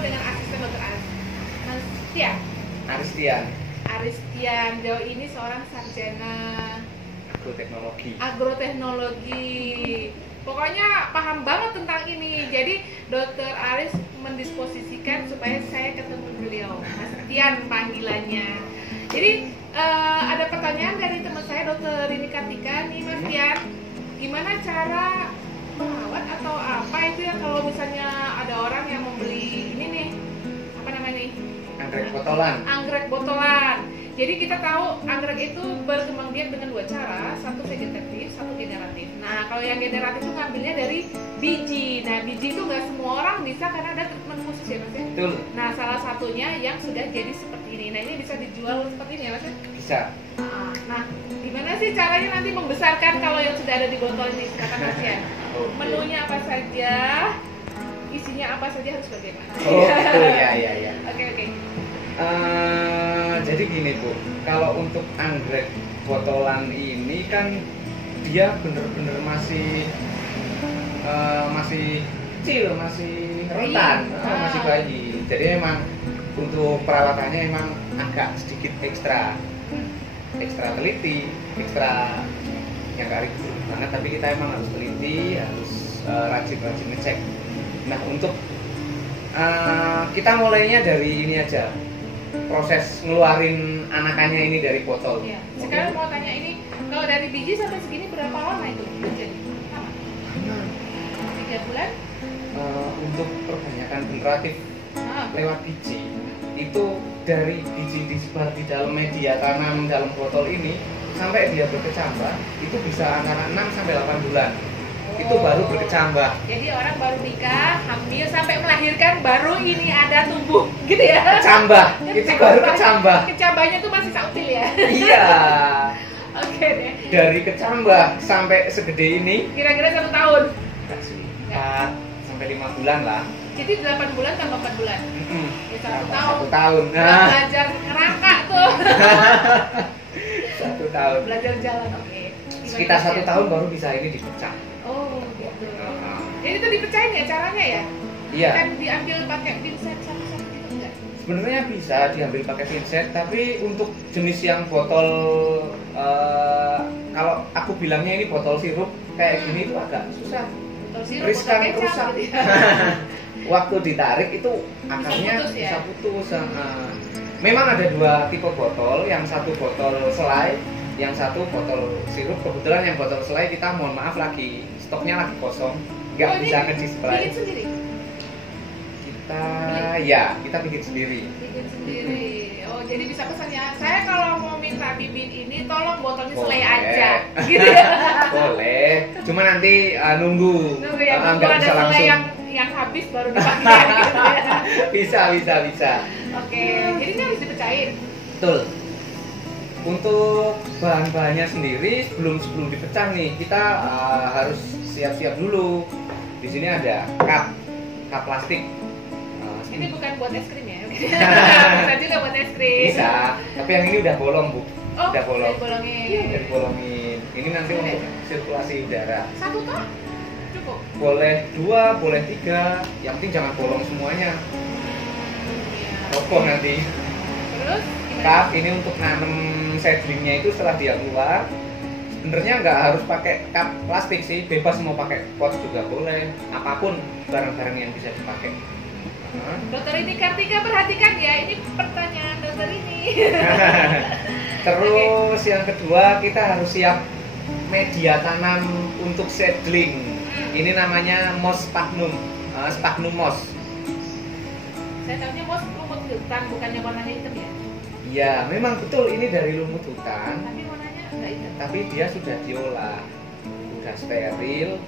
dengan asisten dokter Aristian. Aristian. Aristian, jauh ini seorang sarjana agroteknologi. Pokoknya paham banget tentang ini. Jadi dokter Aris mendisposisikan supaya saya ketemu beliau, Mas Tian panggilannya. Jadi ada pertanyaan dari teman saya, dokter Rini Kartika nih, Mas Tian. Gimana cara merawat atau apa itu ya kalau misalnya ada orang yang membeli ini nih, apa namanya nih? Anggrek botolan. Jadi kita tahu anggrek itu berkembang biak dengan dua cara, satu vegetatif, satu generatif. Nah, kalau yang generatif itu ngambilnya dari biji. Nah, biji itu nggak semua orang bisa karena ada treatment khusus ya, Mas ya. Betul. Nah, salah satunya yang sudah jadi seperti ini. Nah, ini bisa dijual seperti ini ya, Mas ya? Bisa. Nah, gimana sih caranya nanti membesarkan kalau yang sudah ada di botol ini? Silakan Mas Tian. Menunya apa saja? Isinya apa saja, harus bagaimana? Oh, betul ya. Oke. Jadi gini Bu, kalau untuk anggrek botolan ini kan dia bener-bener masih kecil, masih rentan, masih bayi. Jadi memang untuk perawatannya memang agak sedikit ekstra teliti, ekstra yang gak ribet banget. Tapi kita emang harus teliti, harus rajin ngecek. Nah untuk kita mulainya dari ini aja, proses ngeluarin anakannya ini dari botol. Iya. Sekarang mau tanya ini, kalau dari biji sampai segini berapa lama itu? Lama? 3 bulan? Untuk perbanyakan generatif lewat biji, itu dari biji disebar di dalam media tanam dalam botol ini sampai dia berkecambah itu bisa antara 6 sampai 8 bulan. Itu baru berkecambah. Jadi orang baru nikah, hamil sampai melahirkan baru ini ada tumbuh, gitu ya? Kecambah. Itu baru kecambah. Kecambahnya tuh masih sautil ya? Iya. Oke deh. Dari kecambah sampai segede ini. Kira-kira 1 tahun. 4 sampai 5 bulan lah. Jadi 8 bulan tambah 4 bulan. Ya 1 tahun. 1 tahun. Nah. Belajar ngerangka tuh. 1 tahun. Belajar jalan, oke. Sekitar 1 tahun baru bisa ini dipecah. Oh, gitu. Jadi itu dipecahin ya caranya ya? Iya. Kan diambil pakai pinset satu-satu gitu enggak? Sebenarnya bisa diambil pakai pinset, tapi untuk jenis yang botol kalau aku bilangnya ini botol sirup kayak gini itu agak susah. Botol sirup, Riskan botol kecap, rusak. gitu ya. Waktu ditarik itu akarnya bisa putus. Memang ada 2 tipe botol, yang satu botol selai, yang satu botol sirup. Kebetulan yang botol selai kita mohon maaf lagi stoknya lagi kosong, nggak bisa ke display. Bikin sendiri? Kita bikin sendiri. Bikin sendiri. Oh, jadi bisa pesan ya. Saya kalau mau minta bibit ini tolong botolnya selai aja. Gitu ya. Boleh. Cuma nanti nunggu ya, nggak bisa langsung. Yang habis baru dipakai gitu ya. Bisa. Oke, jadi ini harus dipecahin. Betul. Untuk bahan-bahannya sendiri sebelum dipecah nih kita harus siap-siap dulu. Di sini ada cup plastik. Ini bukan buat es krim ya? Bisa juga buat es krim. Bisa, tapi yang ini udah bolong Bu. Oh, udah bolong. Udah dibolongin. Ini nanti untuk sirkulasi udara. 1 toh? Cukup? Boleh 2, boleh 3. Yang penting jangan bolong semuanya. Roboh nanti. Terus? Cup ini untuk nanam seedlingnya itu setelah dia keluar. Sebenarnya nggak harus pakai cup plastik sih, bebas mau pakai pot juga boleh. Apapun barang-barang yang bisa dipakai. Dokter Rini Kartika perhatikan ya, ini pertanyaan dokter ini. Terus yang kedua kita harus siap media tanam untuk seedling. Ini namanya moss sphagnum, sphagnum moss. Saya tahunya moss lumut hutan, bukannya warnanya hitam ya? Iya, memang betul ini dari lumut hutan. Tapi warnanya enggak hitam. Tapi dia sudah diolah, sudah steril,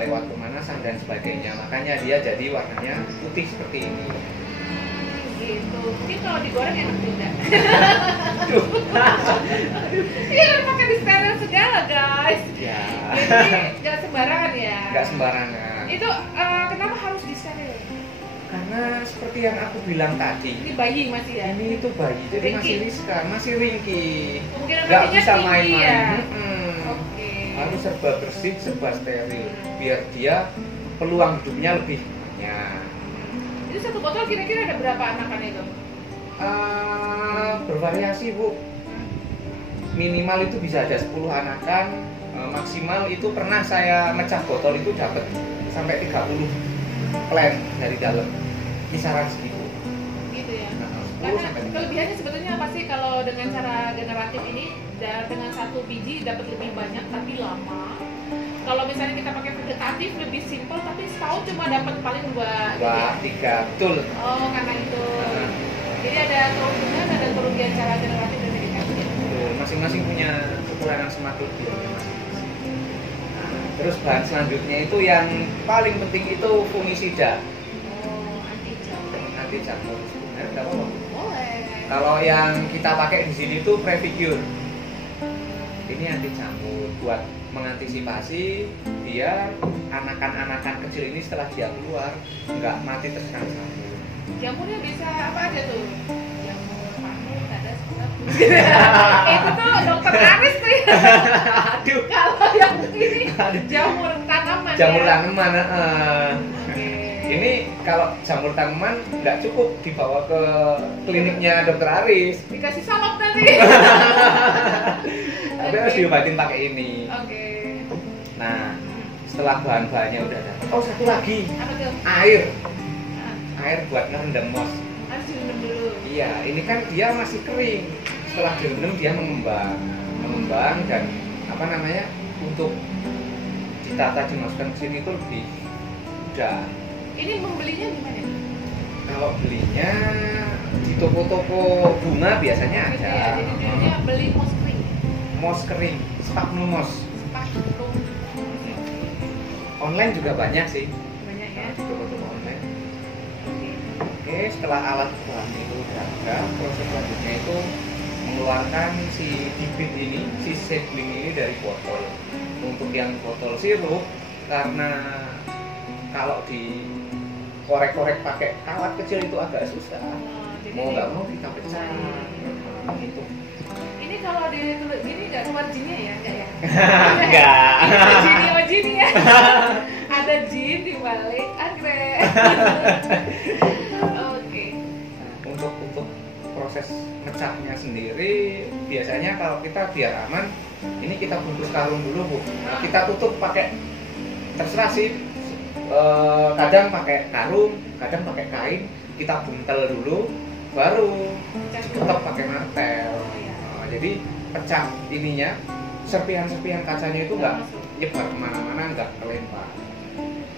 lewat pemanasan dan sebagainya. Makanya dia jadi warnanya putih seperti ini. Gitu. Mungkin kalau digoreng enak juga. Iya, pakai di steril segala guys. Ya. Jadi nggak sembarangan ya. Nggak sembarangan. Itu kenapa harus di steril? Karena seperti yang aku bilang tadi. Ini bayi masih ya? Ini itu bayi, jadi masih riskan, masih ringkih. Nggak Kemungkinan bisa tinggi main-main. ya? Oke. Harus serba bersih, serba steril, biar dia peluang hidupnya lebih banyak. Itu satu botol kira-kira ada berapa anakan itu? Bervariasi Bu, minimal itu bisa ada 10 anakan, maksimal itu pernah saya mecah botol itu dapat sampai 30 plant dari dalam, kisaran segitu. Gitu ya. Nah, 10 Karena sampai 30. kelebihannya sebetulnya apa sih kalau dengan cara generatif ini dengan satu biji dapat lebih banyak tapi lama. Kalau misalnya kita pakai vegetatif lebih simpel tapi setahun cuma dapat paling 2 gitu ya. 2, 3, betul. Oh, karena itu. Jadi ada keuntungan, ada kerugian cara generatif dan vegetatif. Betul, masing-masing punya kekurangan semak kelebihannya masing-masing. Nah, terus bahan selanjutnya itu yang paling penting itu fungisida. Oh, anti jamur. Anti jamur. Benar, nggak apa-apa. Boleh. Kalau yang kita pakai di sini itu Previgure. Ini anti jamur buat mengantisipasi biar anakan-anakan kecil ini setelah dia keluar nggak mati terserang jamur. Jamurnya bisa apa aja tuh? Jamur panu, ada sebab. Itu tuh dokter Aris tuh ya. Aduh, Kalau yang ini jamur tanaman. jamur ya? tanaman. Oke. Ini kalau jamur tanaman nggak cukup dibawa ke kliniknya dokter Aris. Dikasih salep nanti. Tapi harus diobatin pakai ini. Oke. Nah, setelah bahan-bahannya udah ada. Oh, satu lagi. Apa tuh? Air. Ah, Air buat ngerendam moss. harus direndam dulu. Iya, ini kan dia masih kering. Setelah direndam dia mengembang. Mengembang dan apa namanya? Untuk ditata dimasukkan ke sini itu lebih mudah. Ini membelinya gimana? Kalau belinya di toko-toko bunga biasanya Gitu ada. ya. Jadi dulunya beli moss kering. Moss kering, sphagnum moss. Sphagnum. Online juga banyak sih. Banyak ya. Di toko-toko online. Oke. Oke, setelah alat bahan itu udah ada, proses selanjutnya itu mengeluarkan si bibit ini, si seedling ini dari botol. Untuk yang botol sirup, karena kalau di korek-korek pakai alat kecil itu agak susah. Jadi Mau nggak mau kita pecah. Gitu. ini kalau di gini nggak keluar jinnya ya? Nggak ya? Enggak. Ini sama jin ya. Ada jin di balik anggrek. Oke. Untuk proses mecahnya sendiri biasanya kalau kita biar aman, ini kita bungkus karung dulu Bu. Nah, kita tutup pakai terserah sih. Kadang pakai karung, kadang pakai kain. Kita buntel dulu, baru tutup pakai martel. Nah, jadi pecah ininya, serpihan-serpihan kacanya itu nggak nyebar kemana-mana, nggak kelempar.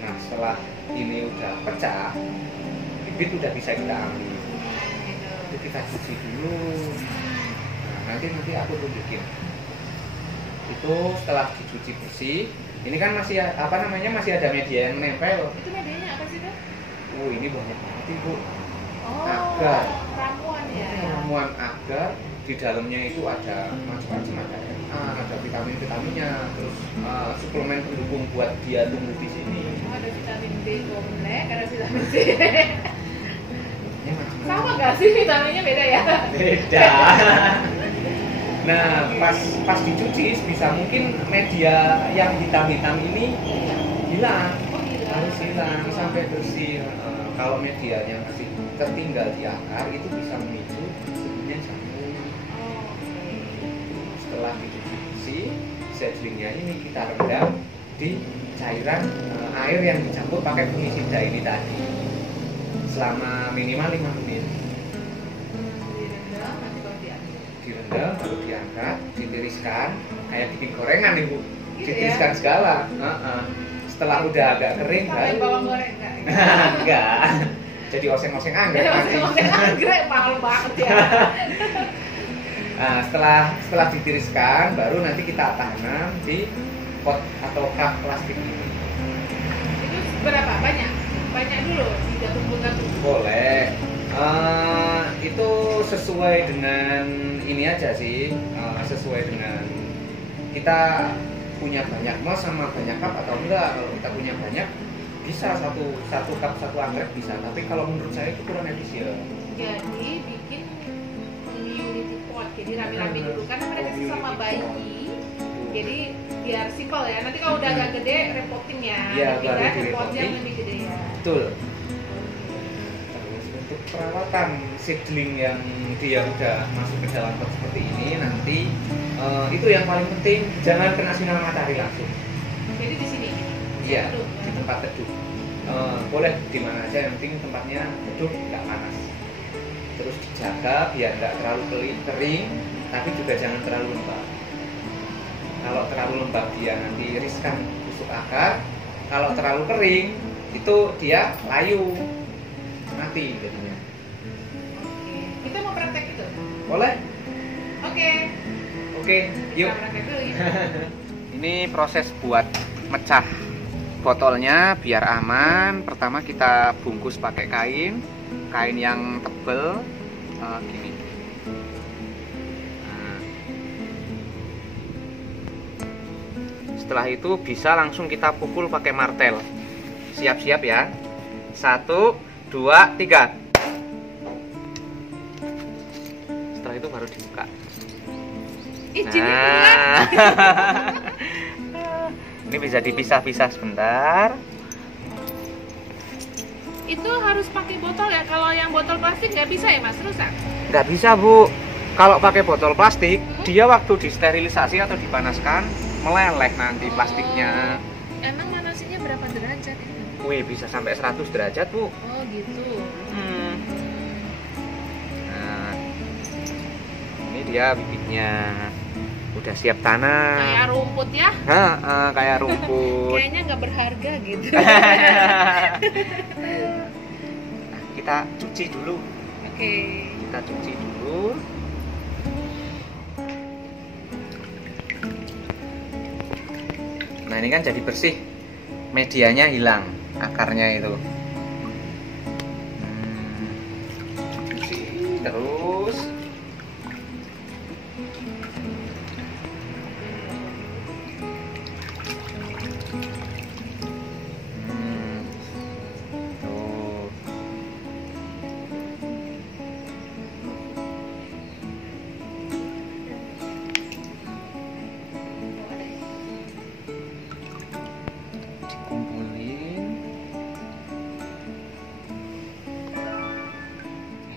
Nah, setelah ini udah pecah, bibit udah bisa kita ambil. Itu kita cuci dulu. Nah, nanti aku tunjukin. Itu setelah dicuci bersih, ini kan masih apa namanya, masih ada media yang menempel. Itu medianya apa sih tuh? Ini banyak banget Ibu. Oh, Agar. ramuan ya. Ramuan agar, di dalamnya itu ada macam-macam, ada NA, ada vitamin-vitaminnya, terus suplemen pendukung buat dia tumbuh di sini. Oh, ada vitamin B komplek, ada vitamin C. Ini macam-macam. Sama nggak sih vitaminnya beda ya? Beda. Nah, pas dicuci bisa mungkin media yang hitam-hitam ini hilang. Oh, gila. Harus hilang sampai bersih. Kalau medianya masih tertinggal di akar itu bisa memicu tumbuhnya jamur. Oh, oke. Setelah dicuci bersih, seedlingnya ini kita rendam di cairan air yang dicampur pakai fungisida ini tadi selama minimal 5 menit. Direndam, nanti baru diambil. Direndam baru diangkat, ditiriskan kayak bikin gorengan Ibu. Gitu Ditiriskan ya? segala. Setelah udah agak kering Sampai baru bawang goreng nggak? enggak. Jadi oseng-oseng anggrek. Ya, nanti. oseng anggrek mahal banget ya. Nah, setelah ditiriskan baru nanti kita tanam di pot atau cup plastik ini. Itu berapa? Banyak? Banyak dulu digabung-gabung. Boleh. Itu sesuai dengan ini aja sih, sesuai dengan kita punya banyak moss sama banyak cup atau enggak. Kalau kita punya banyak bisa satu cup satu anggrek bisa, tapi kalau menurut saya itu kurang efisien. Jadi bikin unity pot, jadi rame-rame dulu karena mereka sama bayi. Jadi biar simpel ya. Nanti kalau udah agak gede repotin ya. Iya, Tapi baru kan direpotin. repotnya lebih gede ya. Betul. perawatan seedling yang dia udah masuk ke dalam pot seperti ini nanti itu yang paling penting, jangan kena sinar matahari langsung. Jadi di sini. Iya, di tempat teduh. Boleh di mana aja, yang penting tempatnya teduh, nggak panas. Terus dijaga biar nggak terlalu kering, tapi juga jangan terlalu lembab. Kalau terlalu lembab dia nanti riskan busuk akar. Kalau terlalu kering itu dia layu, mati jadinya. Oke. Kita mau praktek itu? Boleh? Oke. Oke, yuk. Kita praktek dulu ya. Ini proses buat mecah botolnya biar aman. Pertama kita bungkus pakai kain yang tebel gini. Nah. Setelah itu bisa langsung kita pukul pakai martel. Siap-siap ya. 1, 2, 3. Setelah itu baru dibuka. Nah. Ini bisa dipisah-pisah sebentar. Itu harus pakai botol ya? Kalau yang botol plastik nggak bisa ya Mas, rusak? Nggak bisa Bu. Kalau pakai botol plastik, dia waktu disterilisasi atau dipanaskan meleleh nanti plastiknya. Emang manasinya berapa derajat itu? Wih, bisa sampai 100 derajat Bu. Oh gitu. Nah, ini dia bibitnya. Udah siap tanam. Kayak rumput ya? Kayak rumput. Kayaknya nggak berharga gitu. Nah, kita cuci dulu. Oke. Kita cuci dulu. Nah, ini kan jadi bersih. Medianya hilang, akarnya itu. Cuci terus.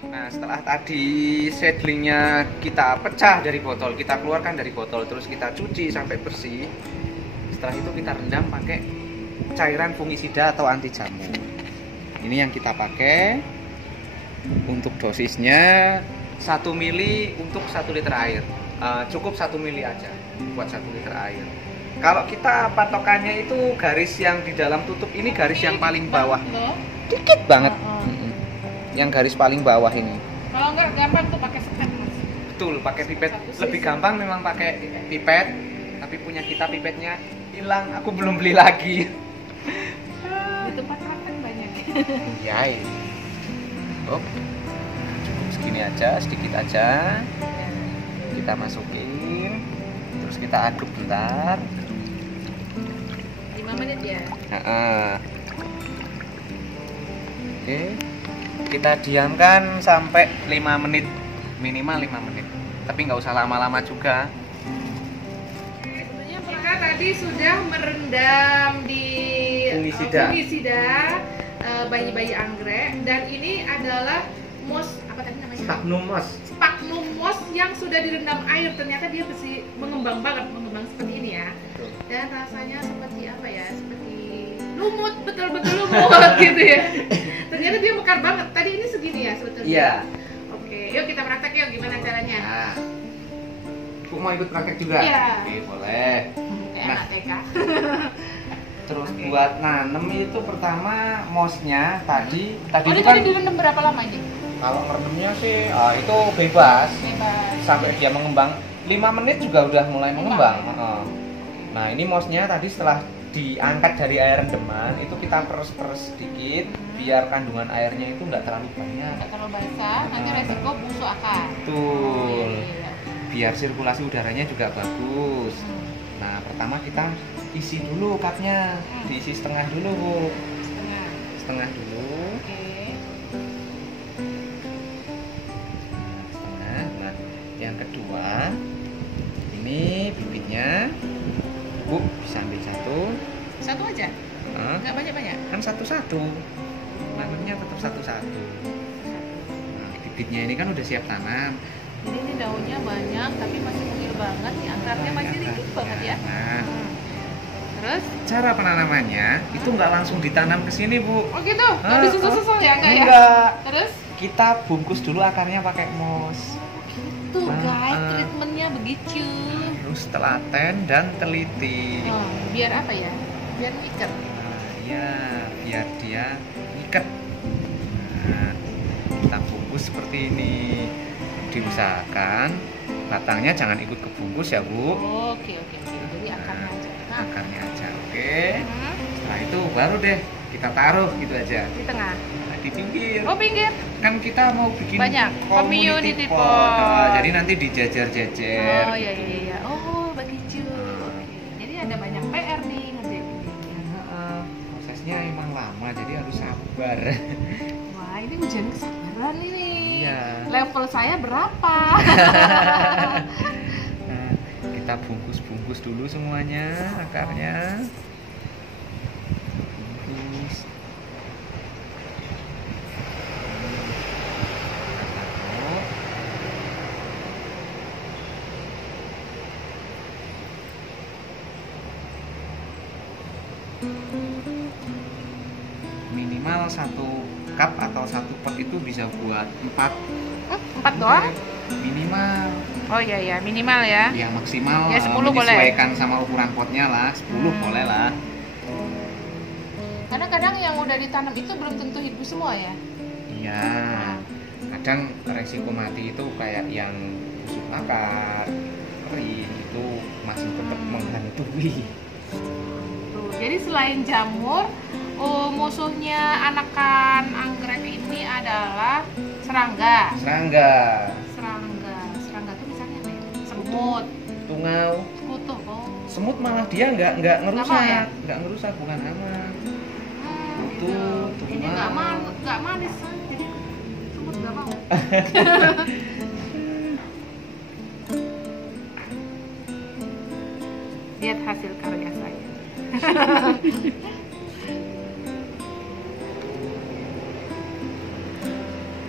Nah, setelah tadi seedlingnya kita pecah dari botol, kita keluarkan dari botol, terus kita cuci sampai bersih. Setelah itu kita rendam pakai cairan fungisida atau anti jamur. Ini yang kita pakai. Untuk dosisnya 1 mili untuk 1 liter air. Cukup 1 mili aja buat 1 liter air. Kalau kita patokannya itu garis yang di dalam tutup ini garis yang paling bawah. Dikit banget. Yang garis paling bawah ini. Kalau nggak gampang tuh pakai sepet Mas. Betul, pakai pipet. Lebih gampang memang pakai pipet. Tapi punya kita pipetnya hilang. Aku belum beli lagi. Di tempat makan banyak. Ya. Oh, segini aja, sedikit aja. Kita masukin. Terus kita aduk bentar. 5 menit ya. Oke. Kita diamkan sampai 5 menit, minimal 5 menit. Tapi nggak usah lama-lama juga. Kita tadi sudah merendam di fungisida bayi-bayi anggrek, dan ini adalah moss, apa tadi namanya? Sphagnum moss yang sudah direndam air. Ternyata dia masih mengembang seperti ini ya. Dan rasanya seperti apa ya? Seperti lumut, betul-betul lumut gitu ya. Ternyata dia mekar banget. Tadi ini segini ya sebetulnya. Iya. Oke, yuk kita praktek yuk, gimana caranya? Nah, Bu mau ikut praktek juga? Iya. Oke, boleh. Nah, TK. Terus buat nanem itu pertama mossnya tadi Tadi kan direndam berapa lama aja? kalau ngerendamnya sih itu bebas. Sampai dia mengembang 5 menit juga udah mulai mengembang. Nah, ini mossnya tadi setelah diangkat dari air rendaman itu kita peres-peres sedikit biar kandungan airnya itu nggak terlalu banyak. Nggak terlalu basah, nanti resiko busuk akar. Betul. Biar sirkulasi udaranya juga bagus. Nah, pertama kita isi dulu cupnya, diisi setengah dulu Bu. Setengah dulu. Oke. Setengah. Nah, yang kedua ini bibitnya Bu bisa ambil Satu aja? Nggak banyak-banyak? Kan satu-satu. Nanamnya tetap satu-satu. bibitnya ini kan udah siap tanam. Jadi ini daunnya banyak tapi masih mungil banget nih, akarnya masih dikit banget ya. Nah, Terus? cara penanamannya itu nggak langsung ditanam ke sini, Bu. Oh gitu? Nggak disusul-susul ya? Enggak ya? Enggak. Terus? Kita bungkus dulu akarnya pakai mos. Gitu guys, treatmentnya begitu. Harus telaten dan teliti. Oh, biar apa ya? Biar ngikat. Nah, ya, biar dia ngikat. Nah, kita bungkus seperti ini. Diusahakan batangnya jangan ikut kebungkus ya, Bu. Oke. Jadi akarnya aja. Nah. Akarnya aja, oke. Hmm. Setelah itu baru deh kita taruh gitu aja. Di tengah. Nah, di pinggir. Oh, pinggir. Kan kita mau bikin Banyak. Community pot. Nah, jadi nanti dijejer-jejer. Oh iya. Oh, begitu. Oke. Jadi ada banyak PR nih ngerjain. Prosesnya emang lama, jadi harus sabar. Wah, ini ujian kesabaran ini. Iya. Level saya berapa? Nah, kita bungkus dulu semuanya akarnya. Bungkus. Minimal 1 cup atau 1 pot itu bisa buat 4. 4 doang? Minimal. Oh iya, minimal ya. Yang maksimal Ya, 10 boleh. menyesuaikan sama ukuran potnya lah, 10 boleh lah. Kadang-kadang yang udah ditanam itu belum tentu hidup semua ya. Iya. Kadang resiko mati itu kayak yang busuk akar, kering itu masih tetap menghantui. Tuh, jadi selain jamur, musuhnya anakan anggrek ini adalah serangga. Serangga tuh misalnya apa ya? Semut, Tungau, kutu. Oh. semut malah dia nggak ngerusak, mau ya? nggak ngerusak, bukan aman. Gitu. Ini nggak manis, jadi semut nggak mau. Lihat hasil karya saya.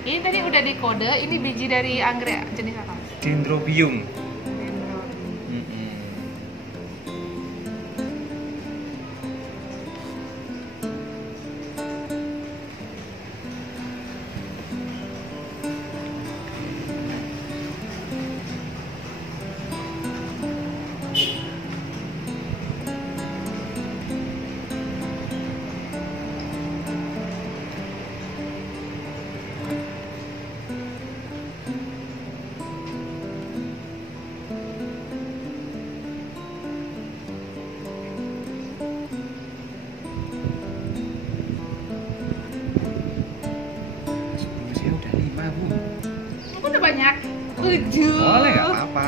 Ini tadi udah dikode, ini biji dari anggrek jenis apa? Dendrobium. Udah 5, Bu. Aku udah banyak. 7. Boleh, nggak apa-apa.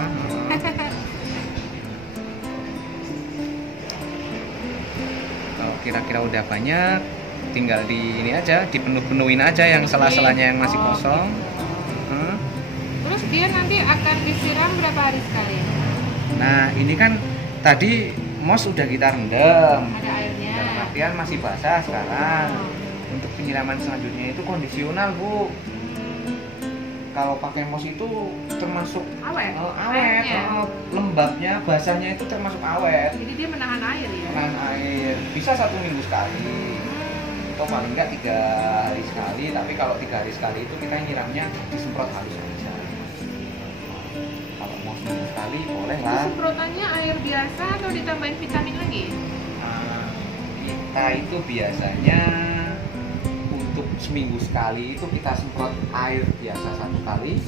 Kalau kira-kira udah banyak, tinggal di ini aja, dipenuh-penuhin aja yang sela-selanya yang masih kosong. Terus dia nanti akan disiram berapa hari sekali? Nah, ini kan tadi mos udah kita rendam. Ada airnya. Dalam artian masih basah sekarang. Untuk penyiraman selanjutnya itu kondisional, Bu. Kalau pakai mos itu termasuk Awet. awet, lembabnya, basahnya itu termasuk awet. Jadi dia menahan air ya. Menahan air bisa 1 minggu sekali, atau paling enggak 3 hari sekali. Tapi kalau 3 hari sekali itu kita nyiramnya disemprot halus aja. Kalau mau seminggu sekali boleh lah. Semprotannya air biasa atau ditambahin vitamin lagi? Nah, kita itu biasanya untuk seminggu sekali itu kita semprot air biasa 1 kali,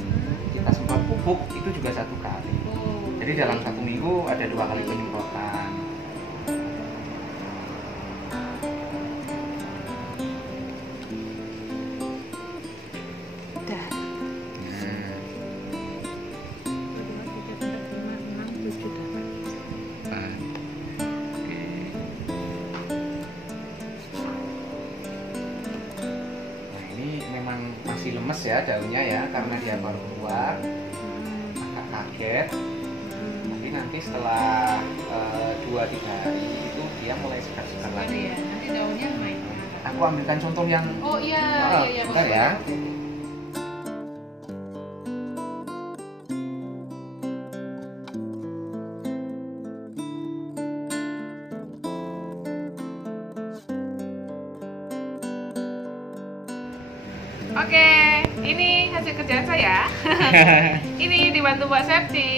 kita semprot pupuk itu juga 1 kali. Jadi dalam 1 minggu ada 2 kali penyemprotan. Udah. Nah, oke. Nah, ini memang masih lemes ya daunnya ya, karena dia baru keluar, agak kaget. Tapi nanti setelah 2-3 hari itu dia mulai segar-segar lagi. Ya, nanti daunnya main. Aku ambilkan contoh yang Oh iya, bentar boleh. ya. Oke, ini hasil kerjaan saya. Ini dibantu Mbak Septi,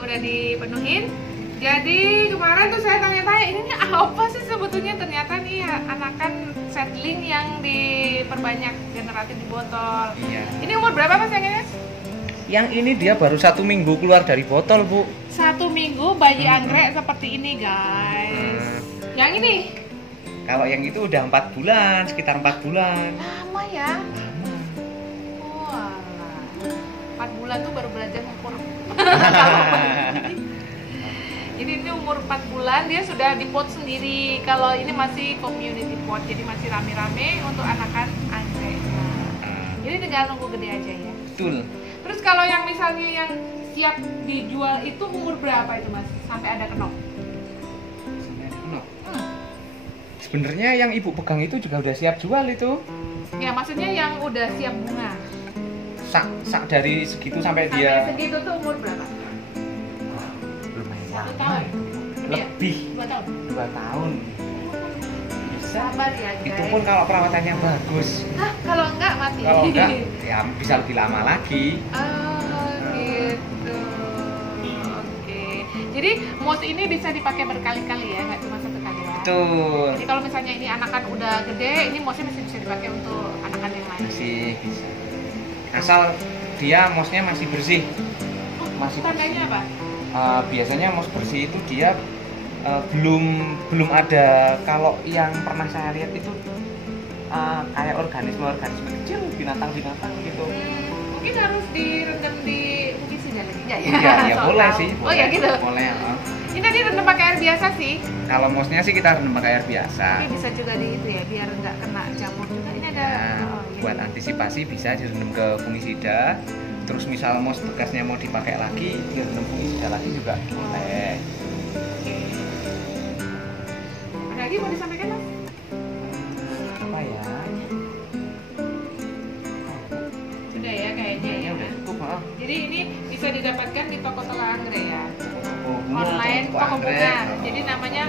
udah dipenuhin. Jadi kemarin tuh saya tanya-tanya, ini nih apa sih sebetulnya? Ternyata nih anakan seedling yang diperbanyak generatif di botol. Iya. Ini umur berapa Mas yang ini? Yang ini dia baru 1 minggu keluar dari botol, Bu. 1 minggu bayi anggrek seperti ini guys. Yang ini? Kalau yang itu udah 4 bulan, sekitar 4 bulan. Lama ya? Walah, 4 bulan tuh baru belajar ngukur. Jadi ini umur 4 bulan dia sudah di pot sendiri. Kalau ini masih community pot, jadi masih rame-rame untuk anakan anggrek. Jadi tinggal nunggu gede aja ya. Betul. Terus kalau yang misalnya yang siap dijual itu umur berapa itu Mas? Sampai ada kenop? Sampai ada kenop. Sebenarnya yang ibu pegang itu juga udah siap jual itu. Ya maksudnya yang udah siap bunga. Sak dari segitu sampai Sampai dia segitu tuh umur berapa? lumayan 1 tahun. lebih 2 tahun. 2 tahun. Bisa. Sabar ya guys. Itu pun kalau perawatannya bagus. Hah, kalau enggak mati. Kalau enggak ya bisa lebih lama lagi. Oh gitu. Oke. Jadi mouse ini bisa dipakai berkali-kali ya, nggak cuma satu kali ya. Betul. Jadi kalau misalnya ini anakan udah gede, ini mouse-nya masih bisa dipakai untuk anakan yang lain. Masih bisa. Asal dia mouse-nya masih bersih. Masih Tandanya apa? Biasanya mouse bersih itu dia belum ada, kalau yang pernah saya lihat itu kayak organisme kecil, binatang-binatang gitu. Mungkin harus direndam di mungkin sudah lagi nggak ya? Iya, ya Soal boleh tahu. sih. Oh ya gitu. Boleh. Ini tadi rendam pakai air biasa sih. Kalau mouse-nya sih kita rendam pakai air biasa. Tapi bisa juga di itu ya, biar nggak kena jamur juga. Ini ada. Nah, buat antisipasi bisa direndam ke fungisida. Terus misal mouse bekasnya mau dipakai lagi, direndam fungisida lagi juga boleh. Oke. Ada lagi mau disampaikan Mas? Apa ya? Sudah ya kayaknya Kayaknya ya. udah cukup. Jadi ini bisa didapatkan di toko Tela Anggrek ya. Oh, Online toko bunga. Jadi namanya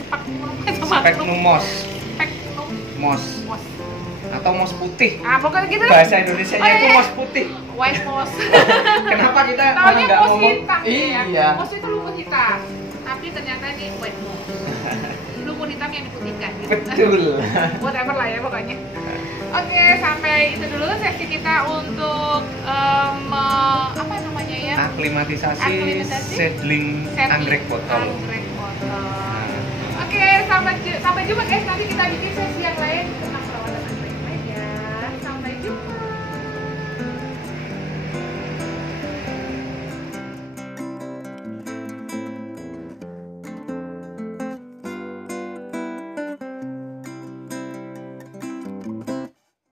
Specnum moss. Specnum Moss moss. Atau moss putih. Ah, pokoknya gitu. Bahasa Indonesianya Oh, itu iya. moss putih. White moss. Kenapa kita malah Taunya nggak moss ngomong? hitam ya. Iya. Moss itu lumut hitam. Tapi ternyata ini white moss. Lumut hitam yang diputihkan gitu. Betul. Whatever lah ya pokoknya. Oke, sampai itu dulu sesi kita untuk apa namanya ya? Aklimatisasi seedling anggrek botol. Anggrek botol. Oke, sampai jumpa guys. Nanti kita bikin sesi yang lain tentang